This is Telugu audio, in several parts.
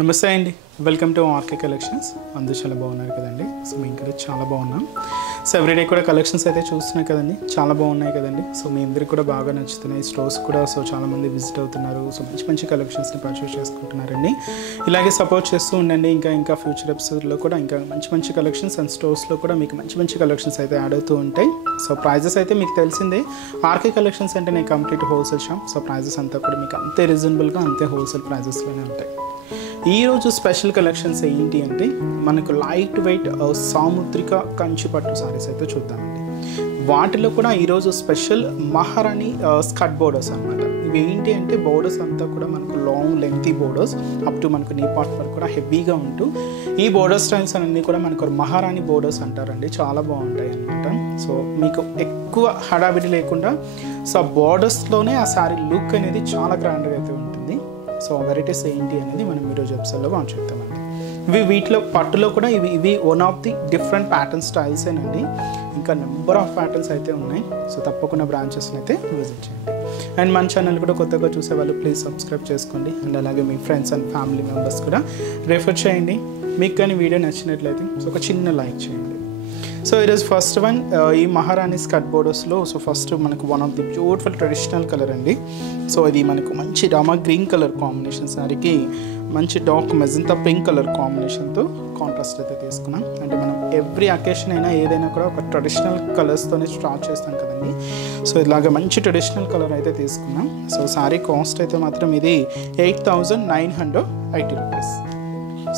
నమస్తే అండి, వెల్కమ్ టు ఆర్కే కలెక్షన్స్. అందరూ చాలా బాగున్నారు కదండి. సో మేము ఇక్కడ చాలా బాగున్నాం. సో ఎవ్రీడే కూడా కలెక్షన్స్ అయితే చూస్తున్నాయి కదండి, చాలా బాగున్నాయి కదండి. సో మీ అందరికి కూడా బాగా నచ్చుతున్నాయి స్టోర్స్ కూడా. సో చాలామంది విజిట్ అవుతున్నారు. సో మంచి మంచి కలెక్షన్స్ని పర్చేస్ చేసుకుంటున్నారండి. ఇలాగే సపోర్ట్ చేస్తూ ఉండండి. ఇంకా ఫ్యూచర్ ఎపిసోడ్లో కూడా ఇంకా మంచి మంచి కలెక్షన్స్ అండ్ స్టోర్స్లో కూడా మీకు మంచి మంచి కలెక్షన్స్ అయితే యాడ్ అవుతూ ఉంటాయి. సో ప్రైజెస్ అయితే మీకు తెలిసిందే, ఆర్కే కలెక్షన్స్ అంటే నేను complete wholesale shop. So prices అంతా కూడా మీకు అంతే రీజనబుల్గా అంతే హోల్సేల్ ప్రైజెస్లోనే ఉంటాయి. ఈరోజు స్పెషల్ కలెక్షన్స్ ఏంటి అంటే మనకు లైట్ వెయిట్ సాముద్రిక కంచి పట్టు సారీస్ అయితే చూద్దామండి. వాటిలో కూడా ఈరోజు స్పెషల్ మహారాణి స్కర్ట్ బోర్డర్స్ అనమాట. ఇవి ఏంటి అంటే బోర్డర్స్ అంతా కూడా మనకు long lengthy borders up to మనకు నీ పార్ట్ వరకు కూడా హెవీగా ఉంటూ ఈ బోర్డర్ స్టైల్స్ అన్నీ కూడా మనకు మహారాణి బోర్డర్స్ అంటారండి. చాలా బాగుంటాయి అనమాట. సో మీకు ఎక్కువ హడావిడి లేకుండా సో ఆ బోర్డర్స్లోనే ఆ శారీ లుక్ అనేది చాలా గ్రాండ్గా అయితే ఉంటుంది. సో వెరైటీస్ ఏంటి అనేది మనం ఈరోజు ఎపిసోడ్లో మనం చెప్తామండి. వీటిలో పట్టులో కూడా ఇవి one of the different pattern styles ఏనండి. ఇంకా నెంబర్ ఆఫ్ ప్యాటర్న్స్ అయితే ఉన్నాయి. సో తప్పకుండా బ్రాంచెస్ని అయితే విజిట్ చేయండి. అండ్ మన ఛానల్ కూడా కొత్తగా చూసే వాళ్ళు ప్లీజ్ సబ్స్క్రైబ్ చేసుకోండి. అండ్ అలాగే మీ ఫ్రెండ్స్ అండ్ ఫ్యామిలీ మెంబర్స్ కూడా రెఫర్ చేయండి. మీకు కానీ వీడియో నచ్చినట్లయితే సో ఒక చిన్న లైక్ చేయండి. సో ఈరోజు ఫస్ట్ వన్ ఈ మహారాణి స్కర్ట్ బోర్డర్స్లో సో ఫస్ట్ మనకు one of the beautiful traditional colour అండి. సో ఇది మనకు మంచి రామా గ్రీన్ కలర్ కాంబినేషన్ శారీకి మంచి డార్క్ మెజంతా పింక్ కలర్ కాంబినేషన్తో కాంట్రాస్ట్ అయితే తీసుకున్నాం. అంటే మనం ఎవ్రీ అకేషన్ అయినా ఏదైనా కూడా ఒక ట్రెడిషనల్ కలర్స్తోనే స్టార్ట్ చేస్తాం కదండి. సో ఇలాగ మంచి ట్రెడిషనల్ కలర్ అయితే తీసుకున్నాం. సో శారీ కాస్ట్ అయితే మాత్రం ఇది 8,980 రూపీస్.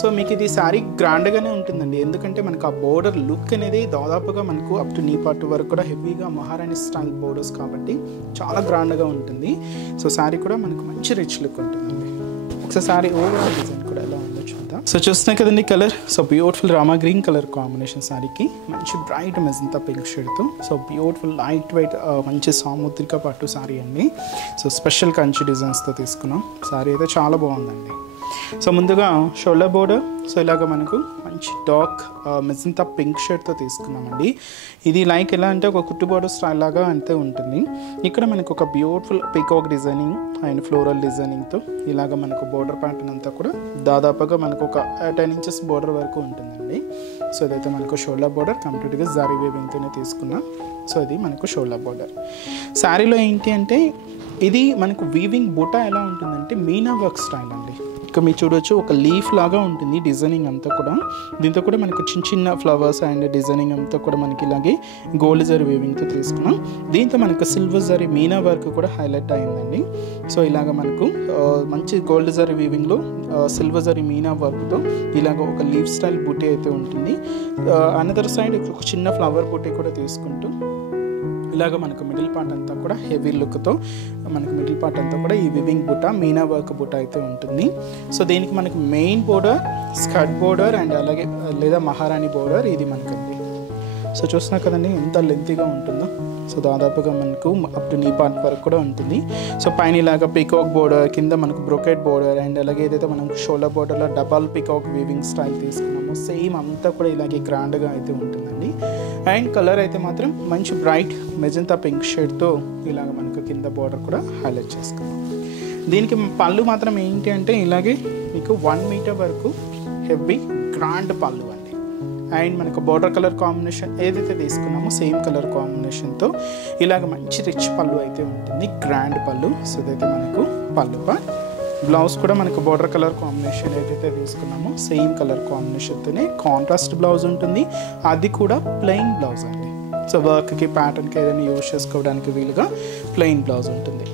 సో మీకు ఇది శారీ గ్రాండ్గానే ఉంటుందండి. ఎందుకంటే మనకు ఆ బోర్డర్ లుక్ అనేది దాదాపుగా మనకు అప్ టు నీ పార్ట్ వరకు కూడా హెవీగా మహారాణి స్టైల్ బోర్డర్స్ కాబట్టి చాలా గ్రాండ్గా ఉంటుంది. సో శారీ కూడా మనకు మంచి రిచ్ లుక్ ఉంటుందండి. ఒకసారి శారీ ఓవరాల్ డిజైన్ కూడా ఎలా ఉందో చూద్దాం. సో చూస్తున్నాయి కదండి colour. So beautiful Rama green colour combination శారీకి మంచి బ్రైట్ మెజంతా పింక్ షేడ్తో సో బ్యూటిఫుల్ లైట్ వెయిట్ మంచి సాముద్రిక పట్టు శారీ అండి. సో స్పెషల్ కంచి డిజైన్స్తో తీసుకున్నాం. శారీ అయితే చాలా బాగుందండి. సో ముందుగా షోల్డర్ బోర్డర్ సో ఇలాగ మనకు మంచి డార్క్ మెజంతా పింక్ షేడ్తో తీసుకున్నామండి. ఇది లైక్ ఎలా అంటే ఒక కుట్టు బోర్డర్ స్టైల్ లాగా అంతే ఉంటుంది. ఇక్కడ మనకు ఒక beautiful peacock designing and floral డిజైనింగ్తో ఇలాగ మనకు బోర్డర్ ప్యాటర్న్ అంతా కూడా దాదాపుగా మనకు ఒక 10 ఇంచెస్ బోర్డర్ వరకు ఉంటుందండి. సో ఇదైతే మనకు షోల్డర్ బోర్డర్ కంప్లీట్గా జారీ వేవింగ్తోనే తీసుకున్నాం. సో ఇది మనకు షోల్డర్ బోర్డర్. శారీలో ఏంటి అంటే ఇది మనకు వీవింగ్ బుటా ఎలా ఉంటుందంటే మీనా వర్క్ స్టైల్ అండి. ఇక మీరు చూడవచ్చు ఒక లీఫ్ లాగా ఉంటుంది డిజైనింగ్ అంతా కూడా. దీంతో కూడా మనకు చిన్న చిన్న ఫ్లవర్స్ అండ్ డిజైనింగ్ అంతా కూడా మనకి ఇలాగే గోల్డ్ జరీ వీవింగ్తో తీసుకున్నాం. దీంతో మనకు సిల్వర్ జరీ మీనా వర్క్ కూడా హైలైట్ అయిందండి. సో ఇలాగ మనకు మంచి గోల్డ్ జరీ వీవింగ్లో సిల్వర్ జరీ మీనా వర్క్తో ఇలాగ ఒక లీఫ్ స్టైల్ బుటీ అయితే ఉంటుంది. అనదర్ సైడ్ ఒక చిన్న ఫ్లవర్ బుటీ కూడా తీసుకుంటూ ఇలాగ మనకు మిడిల్ పార్ట్ అంతా కూడా హెవీ లుక్తో మనకు మిడిల్ పార్ట్ అంతా కూడా ఈ వివింగ్ బుట్ట మీనా వర్క్ బుట్ట అయితే ఉంటుంది. సో దీనికి మనకు main border skirt border and అలాగే లేదా మహారాణి బోర్డర్ ఇది మనకండి. సో చూస్తున్నా కదండి ఎంత లెంతీగా ఉంటుందో. సో దాదాపుగా మనకు అప్ టు నీ పార్ట్ వరకు కూడా ఉంటుంది. సో పైన ఇలాగ పీకాక్ బోర్డర్, కింద మనకు బ్రొకెట్ బోర్డర్ అండ్ అలాగే ఏదైతే మనం షోల్డర్ బోర్డర్లో డబల్ పీకాక్ వీవింగ్ స్టైల్ తీసుకున్నామో సేమ్ అంతా కూడా ఇలాగే గ్రాండ్గా అయితే ఉంటుందండి. అండ్ కలర్ అయితే మాత్రం మంచి బ్రైట్ మెజంతా పింక్ షేడ్తో ఇలాగ మనకు కింద బోర్డర్ కూడా హైలైట్ చేసుకున్నాం. దీనికి పళ్ళు మాత్రం ఏంటి అంటే ఇలాగే మీకు 1 మీటర్ వరకు హెవీ గ్రాండ్ పళ్ళు అండి. అండ్ మనకు బోర్డర్ కలర్ కాంబినేషన్ ఏదైతే తీసుకున్నామో సేమ్ కలర్ కాంబినేషన్తో ఇలాగ మంచి రిచ్ పళ్ళు అయితే ఉంటుంది, గ్రాండ్ పళ్ళు. సో ఇదైతే మనకు పళ్ళు పార్ట్. బ్లౌజ్ కూడా మనకు బోర్డర్ కలర్ కాంబినేషన్ ఏదైతే తీసుకున్నామో సేమ్ కలర్ కాంబినేషన్తోనే కాంట్రాస్ట్ బ్లౌజ్ ఉంటుంది. అది కూడా ప్లెయిన్ బ్లౌజ్ అండి. సో వర్క్కి ప్యాటర్న్కి ఏదైనా యూజ్ చేసుకోవడానికి వీలుగా ప్లెయిన్ బ్లౌజ్ ఉంటుంది.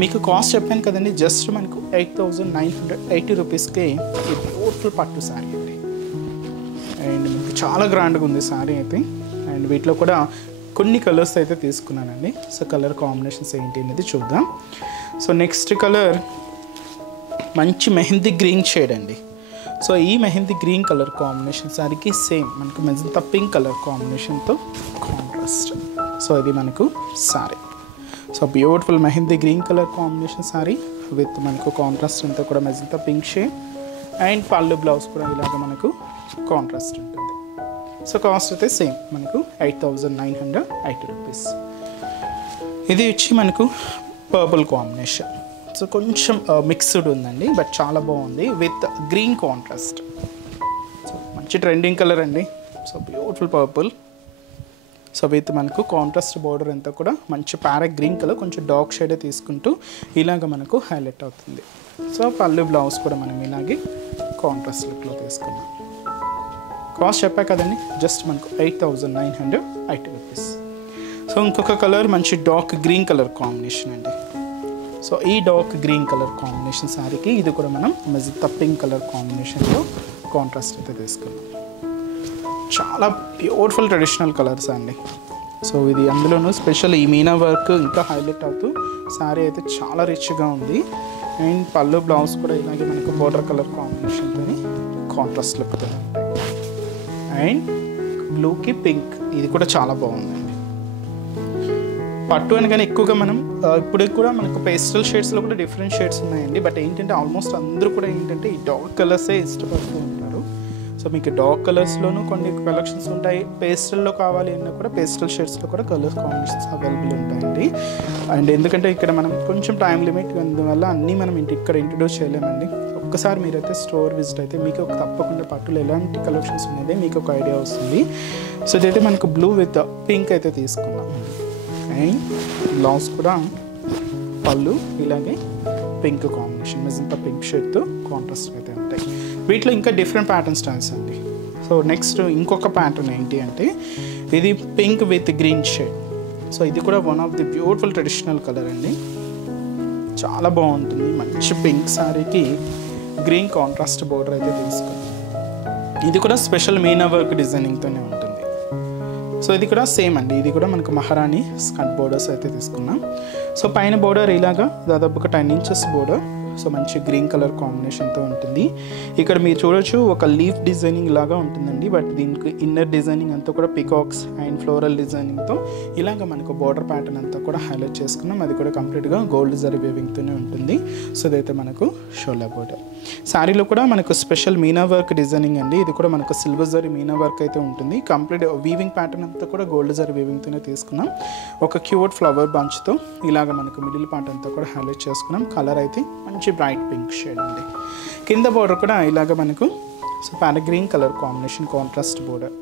మీకు కాస్ట్ చెప్పాను కదండి, జస్ట్ మనకు 8,980 రూపీస్కి ఈ బ్యూటిఫుల్ పట్టు శారీ అండి. అండ్ మీకు చాలా గ్రాండ్గా ఉంది శారీ అయితే. అండ్ వీటిలో కూడా కొన్ని కలర్స్ అయితే తీసుకున్నానండి. సో కలర్ కాంబినేషన్స్ ఏంటి అనేది చూద్దాం. సో నెక్స్ట్ కలర్ మంచి మెహందీ గ్రీన్ షేడ్ అండి. సో ఈ మెహందీ గ్రీన్ కలర్ కాంబినేషన్ శారీకి సేమ్ మనకు మెజంతా పింక్ కలర్ కాంబినేషన్తో కాంట్రాస్ట్. సో ఇది మనకు sari. So beautiful mehndi green colour combination sari with మనకు కాంట్రాస్ట్ అంతా కూడా మెజంతా పింక్ షేడ్ అండ్ పళ్ళు బ్లౌజ్ కూడా ఇలాగ మనకు కాంట్రాస్ట్ ఉంటుంది. సో కాస్ట్ అయితే సేమ్ మనకు 8,980 రూపీస్. ఇది వచ్చి మనకు పర్పుల్ కాంబినేషన్. షేడ్స్ కొంచెం మిక్స్డ్ ఉందండి, బట్ చాలా బాగుంది విత్ గ్రీన్ కాంట్రాస్ట్. సో మంచి ట్రెండింగ్ కలర్ అండి. So beautiful purple. So with మనకు కాంట్రాస్ట్ బార్డర్ అంతా కూడా మంచి ప్యారెట్ గ్రీన్ కలర్ కొంచెం డార్క్ షేడే తీసుకుంటూ ఇలాగ మనకు హైలైట్ అవుతుంది. సో పళ్ళు బ్లౌజ్ కూడా మనం ఇలాగే కాంట్రాస్ట్ లుక్లో తీసుకున్నాం. కాస్ట్ చెప్పా కదండి, జస్ట్ మనకు 8,980 రూపీస్. సో ఇంకొక కలర్ మంచి డార్క్ గ్రీన్ కలర్ కాంబినేషన్ అండి. సో ఈ డార్క్ గ్రీన్ కలర్ కాంబినేషన్ శారీకి ఇది కూడా మనం మెజంతా పింక్ కలర్ కాంబినేషన్లో కాంట్రాస్ట్ అయితే తీసుకున్నాం. చాలా బ్యూటిఫుల్ ట్రెడిషనల్ కలర్స్ అండి. సో ఇది అందులోనూ స్పెషల్ ఈ మీనా వర్క్ ఇంకా హైలైట్ అవుతూ శారీ అయితే చాలా రిచ్గా ఉంది. అండ్ పళ్ళు బ్లౌజ్ కూడా ఇలాగే మనకు బోర్డర్ కలర్ కాంబినేషన్తో కాంట్రాస్ట్ లుక్తో ఉంటాయి. అండ్ బ్లూకి పింక్ ఇది కూడా చాలా బాగుందండి. పట్టు అనగానే ఎక్కువగా మనం ఇప్పుడు కూడా మనకు పేస్టల్ షేడ్స్లో కూడా డిఫరెంట్ షేడ్స్ ఉన్నాయండి. బట్ ఏంటంటే ఆల్మోస్ట్ అందరూ కూడా ఏంటంటే ఈ డార్క్ కలర్సే ఇష్టపడుతూ ఉంటారు. సో మీకు డార్క్ కలర్స్లోనూ కొన్ని కలెక్షన్స్ ఉంటాయి, పేస్టల్లో కావాలి అన్నా కూడా పేస్టల్ షేడ్స్లో కూడా కలర్ కాంబినేషన్స్ అవైలబుల్ ఉంటాయండి. అండ్ ఎందుకంటే ఇక్కడ మనం కొంచెం టైం లిమిట్ అందువల్ల అన్నీ మనం ఇక్కడ ఇంట్రడ్యూస్ చేయలేమండి. ఒక్కసారి మీరైతే స్టోర్ విజిట్ అయితే మీకు తప్పకుండా పట్టులో ఎలాంటి కలెక్షన్స్ ఉన్నది మీకు ఒక ఐడియా వస్తుంది. సో ఇదైతే మనకు బ్లూ విత్ పింక్ అయితే తీసుకున్నాం. అండ్ బ్లౌజ్ కూడా పళ్ళు ఇలాగే పింక్ కాంబినేషన్ మెజంతా పింక్ షేడ్తో కాంట్రాస్ట్ అయితే ఉంటాయి. వీటిలో ఇంకా డిఫరెంట్ ప్యాటర్న్ స్టైల్స్ అండి. సో నెక్స్ట్ ఇంకొక ప్యాటర్న్ ఏంటి అంటే ఇది pink with green shade. So ఇది కూడా one of the beautiful traditional colour అండి. చాలా బాగుంటుంది. మంచి పింక్ శారీకి గ్రీన్ కాంట్రాస్ట్ బోర్డర్ అయితే తీసుకుంది. ఇది కూడా స్పెషల్ మీనా వర్క్ డిజైనింగ్తోనే ఉంటుంది. సో ఇది కూడా సేమ్ అండి, ఇది కూడా మనకు మహారాణి స్కర్ట్ బోర్డర్స్ అయితే తీసుకున్నాం. సో పైన బోర్డర్ ఇలాగా దాదాపుగా 10 ఇంచెస్ బోర్డర్. సో మంచి గ్రీన్ కలర్ కాంబినేషన్తో ఉంటుంది. ఇక్కడ మీరు చూడొచ్చు ఒక లీఫ్ డిజైనింగ్ లాగా ఉంటుందండి. బట్ దీనికి ఇన్నర్ డిజైనింగ్ అంతా కూడా పికాక్స్ అండ్ ఫ్లోరల్ డిజైనింగ్తో ఇలాగ మనకు బార్డర్ ప్యాటర్న్ అంతా కూడా హైలైట్ చేసుకున్నాం. అది కూడా కంప్లీట్గా గోల్డ్ జరీ వేవింగ్తోనే ఉంటుంది. సో ఇదైతే మనకు షోలా బోర్డర్. శారీలో కూడా మనకు స్పెషల్ మీనా వర్క్ డిజైనింగ్ అండి. ఇది కూడా మనకు సిల్వర్ జరీ మీనా వర్క్ అయితే ఉంటుంది. కంప్లీట్ వీవింగ్ ప్యాటర్న్ అంతా కూడా గోల్డ్ జరీ వేవింగ్తోనే తీసుకున్నాం. ఒక క్యూట్ ఫ్లవర్ బంచ్తో ఇలాగ మనకు మిడిల్ పార్ట్ అంతా కూడా హైలైట్ చేసుకున్నాం. కలర్ అయితే మంచి బ్రైట్ పింక్ షేడ్ అండి. కింద బోర్డర్ కూడా ఇలాగ మనకు so parrot green colour combination contrast border.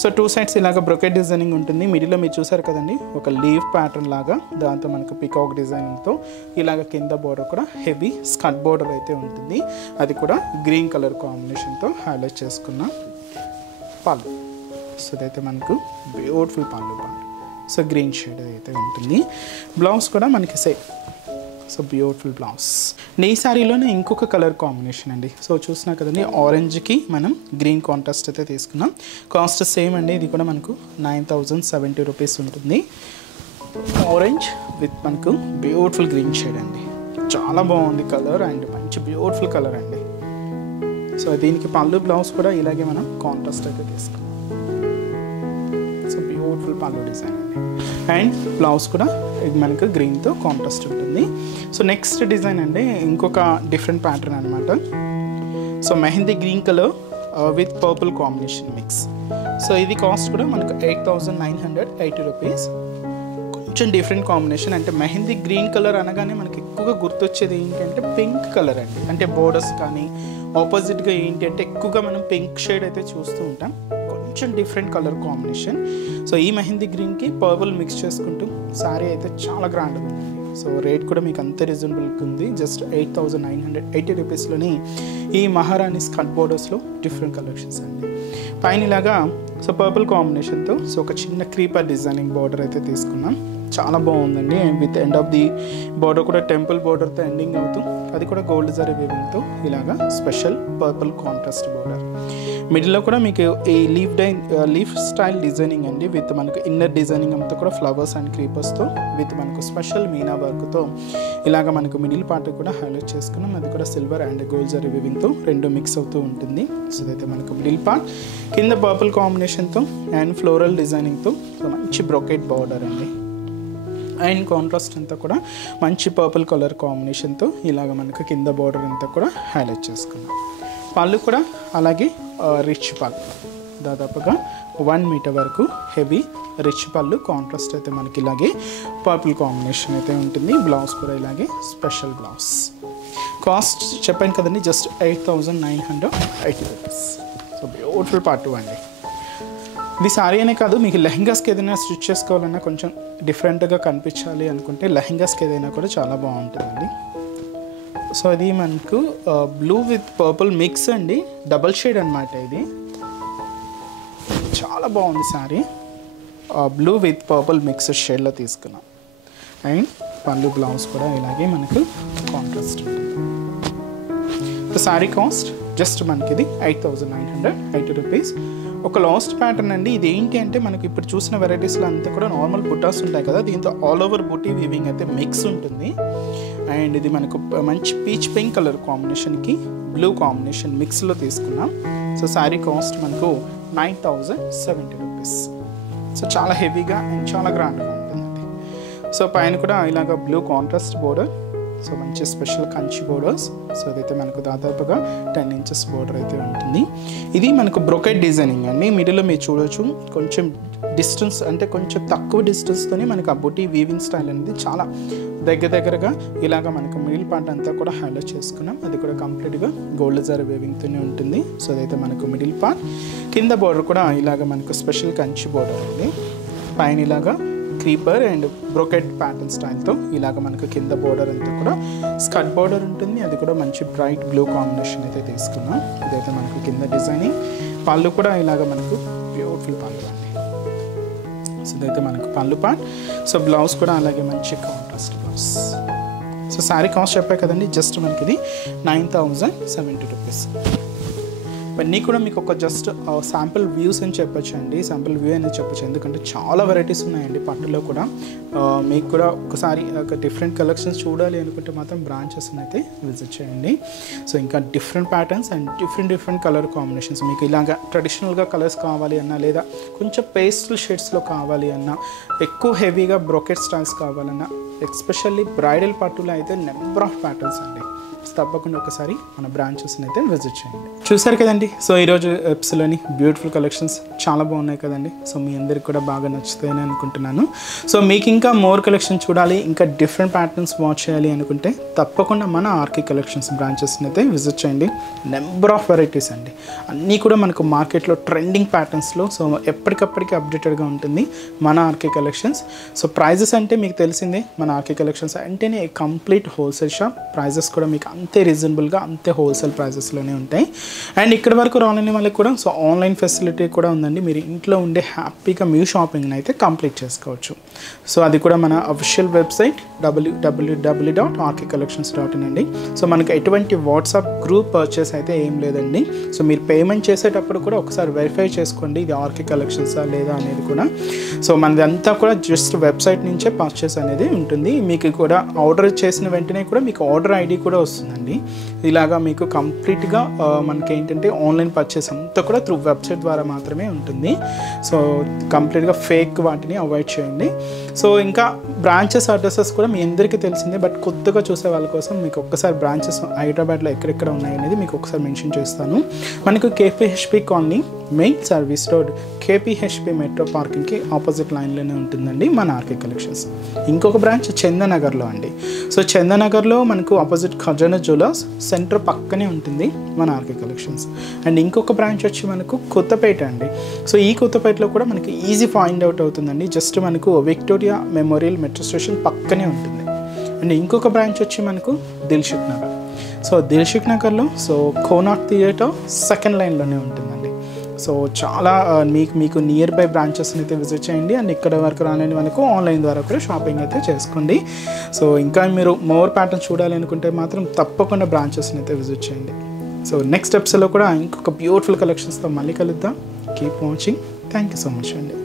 So 2 sides ఇలాగ బ్రొకెట్ డిజైనింగ్ ఉంటుంది. మిడిల్లో మీరు చూసారు కదండి ఒక లీఫ్ ప్యాటర్న్ లాగా, దాంతో మనకు పికాక్ డిజైనింగ్తో ఇలాగ కింద బోర్డర్ కూడా హెవీ స్కర్ట్ బోర్డర్ అయితే ఉంటుంది. అది కూడా గ్రీన్ కలర్ కాంబినేషన్తో హైలైట్ చేసుకున్న పళ్ళు. సో ఇదైతే మనకు బ్యూటిఫుల్ పళ్ళు పార్ట్. సో గ్రీన్ షేడ్ అయితే ఉంటుంది. బ్లౌజ్ కూడా మనకి సేమ్. So beautiful blouse. ఈ శారీలోనే ఇంకొక కలర్ కాంబినేషన్ అండి. సో చూసినా కదండి ఆరెంజ్కి మనం గ్రీన్ కాంట్రాస్ట్ అయితే తీసుకున్నాం. కాస్ట్ సేమ్ అండి. ఇది కూడా మనకు 9,070 రూపీస్ ఉంటుంది. ఆరెంజ్ విత్ మనకు బ్యూటిఫుల్ గ్రీన్ షేడ్ అండి. చాలా బాగుంది కలర్ అండ్ మంచి బ్యూటిఫుల్ కలర్ అండి. సో దీనికి పళ్ళు బ్లౌజ్ కూడా ఇలాగే మనం కాంట్రాస్ట్ అయితే తీసుకున్నాం. సో బ్యూటిఫుల్ పళ్ళు డిజైన్ అండి. అండ్ బ్లౌజ్ కూడా ఇది మనకు గ్రీన్తో కాంట్రాస్ట్ ఉంటుంది. సో నెక్స్ట్ డిజైన్ అండి ఇంకొక డిఫరెంట్ ప్యాటర్న్ అనమాట. So mehndi green colour with purple combination mix. So ఇది కాస్ట్ కూడా మనకు 8,980 రూపీస్. కొంచెం డిఫరెంట్ కాంబినేషన్. అంటే మెహందీ గ్రీన్ కలర్ అనగానే మనకి ఎక్కువగా గుర్తొచ్చేది ఏంటంటే పింక్ కలర్ అండి. అంటే బోర్డర్స్ కానీ ఆపోజిట్గా ఏంటి అంటే ఎక్కువగా మనం పింక్ షేడ్ అయితే చూస్తూ ఉంటాం. కొంచెం డిఫరెంట్ కలర్ కాంబినేషన్. సో ఈ మెహందీ గ్రీన్కి పర్పుల్ మిక్స్ చేసుకుంటూ శారీ అయితే చాలా గ్రాండ్గా ఉంది. సో రేట్ కూడా మీకు అంత రీజనబుల్గా ఉంది. జస్ట్ 8,980 రూపీస్లోని ఈ మహారాణి స్కర్ట్ బోర్డర్స్లో డిఫరెంట్ కలెక్షన్స్ అండి. పైన ఇలాగా సో పర్పుల్ కాంబినేషన్తో సో ఒక చిన్న క్రీపర్ డిజైనింగ్ బార్డర్ అయితే తీసుకున్నాం. చాలా బాగుందండి. With end of the border కూడా టెంపుల్ బార్డర్తో ఎండింగ్ అవుతూ అది కూడా గోల్డ్ జరీ వీవింగ్తో ఇలాగా స్పెషల్ పర్పుల్ కాంట్రాస్ట్ బార్డర్. మిడిల్లో కూడా మీకు ఈ లీఫ్ స్టైల్ డిజైనింగ్ అండి. విత్ మనకు ఇన్నర్ డిజైనింగ్ అంతా కూడా ఫ్లవర్స్ అండ్ క్రీపర్స్తో విత్ మనకు స్పెషల్ మీనా వర్క్తో ఇలాగ మనకు మిడిల్ పార్ట్ కూడా హైలైట్ చేసుకున్నాం. అది కూడా సిల్వర్ అండ్ గోల్డ్ జరీ వీవింగ్తో రెండు మిక్స్ అవుతూ ఉంటుంది. సో ఇదైతే మనకు మిడిల్ పార్ట్ కింద పర్పుల్ కాంబినేషన్తో అండ్ ఫ్లోరల్ డిజైనింగ్తో సో మంచి బ్రొకెట్ బార్డర్ అండి. అండ్ కాంట్రాస్ట్ అంతా కూడా మంచి పర్పుల్ కలర్ కాంబినేషన్తో ఇలాగ మనకు కింద బార్డర్ అంతా కూడా హైలైట్ చేసుకున్నాం. పళ్ళు కూడా అలాగే రిచ్ పళ్ళు దాదాపుగా 1 మీటర్ వరకు హెవీ రిచ్ పళ్ళు, కాంట్రాస్ట్ అయితే మనకి ఇలాగే పర్పుల్ కాంబినేషన్ అయితే ఉంటుంది. బ్లౌజ్ కూడా ఇలాగే స్పెషల్ బ్లౌజ్. కాస్ట్ చెప్పాను కదండి, just 8,980 rupees. So beautiful part 2 అండి. ఇది సారీ అనే కాదు, మీకు లెహంగాస్కి ఏదైనా స్టిచ్ చేసుకోవాలన్నా కొంచెం డిఫరెంట్గా కనిపించాలి అనుకుంటే లెహంగాస్కి ఏదైనా కూడా చాలా బాగుంటుందండి. సో ఇది మనకు బ్లూ విత్ పర్పుల్ మిక్స్ అండి, డబల్ షేడ్ అనమాట. ఇది చాలా బాగుంది sorry. Blue with purple mix షేడ్లో తీసుకున్నాం. అండ్ పళ్ళు బ్లౌజ్ కూడా ఇలాగే మనకు కాంట్రాస్ట్ ఉంటుంది. సారీ కాస్ట్ జస్ట్ మనకి ఇది 8,980 రూపీస్. ఒక లాస్ట్ ప్యాటర్న్ అండి. ఇది ఏంటి అంటే మనకి ఇప్పుడు చూసిన వెరైటీస్లో అంతా కూడా నార్మల్ బుటాస్ ఉంటాయి కదా, దీంతో ఆల్ ఓవర్ బుటీ వీవింగ్ అయితే మిక్స్ ఉంటుంది. అండ్ ఇది మనకు మంచి పీచ్ పింక్ కలర్ కాంబినేషన్కి బ్లూ కాంబినేషన్ మిక్స్లో తీసుకున్నాం. సో శారీ కాస్ట్ మనకు 9,070 రూపీస్. సో చాలా హెవీగా అండ్ చాలా గ్రాండ్గా ఉంటుందండి. సో పైన కూడా ఇలాగ బ్లూ కాంట్రాస్ట్ బోర్డర్, సో మంచి స్పెషల్ కంచి బోర్డర్స్. సో ఇదైతే మనకు దాదాపుగా 10 ఇంచెస్ బోర్డర్ అయితే ఉంటుంది. ఇది మనకు బ్రొకెట్ డిజైనింగ్ అండి. మిడిల్లో మీరు చూడవచ్చు కొంచెం డిస్టెన్స్, అంటే కొంచెం తక్కువ డిస్టెన్స్తోనే మనకు ఆ బుటీ వీవింగ్ స్టైల్ అనేది చాలా దగ్గరగా ఇలాగ మనకు మిడిల్ పార్ట్ అంతా కూడా హైలైట్ చేసుకున్నాం. అది కూడా కంప్లీట్గా గోల్డ్ జరీ వీవింగ్తోనే ఉంటుంది. సో అదైతే మనకు మిడిల్ పార్ట్. కింద బోర్డర్ కూడా ఇలాగ మనకు స్పెషల్ కంచి బోర్డర్ అండి. పైన ఇలాగా క్రీపర్ అండ్ బ్రొకెట్ ప్యాటర్న్ స్టైల్తో ఇలాగ మనకు కింద బోర్డర్ అంతా కూడా స్కర్ట్ బోర్డర్ ఉంటుంది. అది కూడా మంచి బ్రైట్ బ్లూ కాంబినేషన్ అయితే తీసుకున్నాం. ఇదైతే మనకు కింద డిజైనింగ్. పళ్ళు కూడా ఇలాగ మనకు బ్యూటిఫుల్ పళ్ళు అండి. సో ఇదైతే మనకు పళ్ళు పార్ట్. సో బ్లౌజ్ కూడా అలాగే మంచి contrast blouse. So sari cost చెప్పాయి కదండి, జస్ట్ మనకి ఇది 9,070 రూపీస్. ఇవన్నీ కూడా మీకు ఒక జస్ట్ శాంపుల్ వ్యూస్ అని చెప్పొచ్చు అండి, శాంపుల్ వ్యూ అనేది చెప్పొచ్చు. ఎందుకంటే చాలా వెరైటీస్ ఉన్నాయండి పట్టులో కూడా. మీకు కూడా ఒకసారి ఒక డిఫరెంట్ కలెక్షన్స్ చూడాలి అనుకుంటే మాత్రం బ్రాంచెస్ని అయితే విజిట్ చేయండి. సో ఇంకా different patterns and different colour combinations, మీకు ఇలాగా ట్రెడిషనల్గా కలర్స్ కావాలి అన్నా, లేదా కొంచెం పేస్టల్ షేడ్స్లో కావాలి అన్నా, ఎక్కువ హెవీగా బ్రోకెట్ స్టైల్స్ కావాలన్నా, ఎస్పెషల్లీ బ్రైడల్ పట్టులో అయితే నెంబర్ ఆఫ్ ప్యాటర్న్స్ అండి. తప్పకుండా ఒకసారి మన బ్రాంచెస్ని అయితే విజిట్ చేయండి. చూసారు కదండి, సో ఈరోజు ఎపిసోడ్లోని బ్యూటిఫుల్ కలెక్షన్స్ చాలా బాగున్నాయి కదండి. సో మీ అందరికి కూడా బాగా నచ్చుతాయని అనుకుంటున్నాను. సో మీకు ఇంకా మోర్ కలెక్షన్ చూడాలి, ఇంకా డిఫరెంట్ ప్యాటర్న్స్ వాచ్ చేయాలి అనుకుంటే తప్పకుండా మన ఆర్కే కలెక్షన్స్ బ్రాంచెస్ని అయితే విజిట్ చేయండి. నెంబర్ ఆఫ్ వెరైటీస్ అండి, అన్నీ కూడా మనకు మార్కెట్లో ట్రెండింగ్ ప్యాటర్న్స్లో. సో ఎప్పటికప్పటికి అప్డేటెడ్గా ఉంటుంది మన ఆర్కే కలెక్షన్స్. సో ప్రైజెస్ అంటే మీకు తెలిసిందే, మన ఆర్కే కలెక్షన్స్ అంటేనే కంప్లీట్ హోల్సేల్ షాప్. ప్రైజెస్ కూడా మీకు అంతే రీజనబుల్గా, అంతే హోల్సేల్ ప్రైజెస్లోనే ఉంటాయి. అండ్ ఇక్కడ వరకు రాలేని వాళ్ళకి కూడా సో ఆన్లైన్ ఫెసిలిటీ కూడా ఉందండి. మీరు ఇంట్లో ఉండే హ్యాపీగా మీ షాపింగ్ని అయితే కంప్లీట్ చేసుకోవచ్చు. సో అది కూడా మన అఫీషియల్ వెబ్సైట్ www.rkcollections.in అండి. సో మనకి ఎటువంటి వాట్సాప్ గ్రూప్ పర్చేస్ అయితే ఏం లేదండి. సో మీరు పేమెంట్ చేసేటప్పుడు కూడా ఒకసారి వెరిఫై చేసుకోండి, ఇది ఆర్కే కలెక్షన్సా లేదా అనేది కూడా. సో మనది అంతా కూడా జస్ట్ వెబ్సైట్ నుంచే పర్చేస్ అనేది ఉంటుంది. మీకు కూడా ఆర్డర్ చేసిన వెంటనే కూడా మీకు ఆర్డర్ ఐడి కూడా వస్తుందండి. ఇలాగా మీకు కంప్లీట్గా మనకి ఏంటంటే ఆన్లైన్ పర్చేస్ అంతా కూడా త్రూ వెబ్సైట్ ద్వారా మాత్రమే ఉంటుంది. సో కంప్లీట్గా ఫేక్ వాటిని అవాయిడ్ చేయండి. సో ఇంకా బ్రాంచెస్ అడ్రసెస్ కూడా మీ అందరికీ తెలిసిందే, బట్ కొత్తగా చూసే వాళ్ళ కోసం మీకు ఒక్కసారి బ్రాంచెస్ హైదరాబాద్లో ఎక్కడెక్కడ ఉన్నాయి అనేది మీకు ఒకసారి మెన్షన్ చేస్తాను. మనకు KPHB colony main service road KPHB metro పార్కింగ్కి ఆపోజిట్ లైన్లోనే ఉంటుందండి మన ఆర్కే కలెక్షన్స్. ఇంకొక బ్రాంచ్ చందనగర్లో అండి. సో చందనగర్లో మనకు ఆపోజిట్ ఖజానా జ్యువెలర్స్ సెంటర్ పక్కనే ఉంటుంది మన ఆర్కే కలెక్షన్స్. అండ్ ఇంకొక బ్రాంచ్ వచ్చి మనకు కొత్తపేట అండి. సో ఈ కొత్తపేటలో కూడా మనకి ఈజీ ఫైండ్ అవుట్ అవుతుందండి. జస్ట్ మనకు విక్టోరియా మెమోరియల్ మెట్రో స్టేషన్ పక్కనే ఉంటుంది. అండ్ ఇంకొక బ్రాంచ్ వచ్చి మనకు దిల్షుక్ నగర్. సో దిల్షుక్ నగర్లో సో కోనాట్ థియేటర్ సెకండ్ లైన్లోనే ఉంటుందండి. సో చాలా మీకు నియర్ బై బ్రాంచెస్ని అయితే విజిట్ చేయండి. అండ్ ఇక్కడ వరకు రాలేని మనకు ఆన్లైన్ ద్వారా కూడా షాపింగ్ అయితే చేసుకోండి. సో ఇంకా మీరు మోర్ ప్యాటర్న్ చూడాలి అనుకుంటే మాత్రం తప్పకుండా బ్రాంచెస్ని అయితే విజిట్ చేయండి. సో నెక్స్ట్ ఎపిసోడ్లో కూడా ఇంకొక బ్యూటిఫుల్ కలెక్షన్స్తో మళ్ళీ కలుద్దాం. Keep watching. Thank you so much అండి.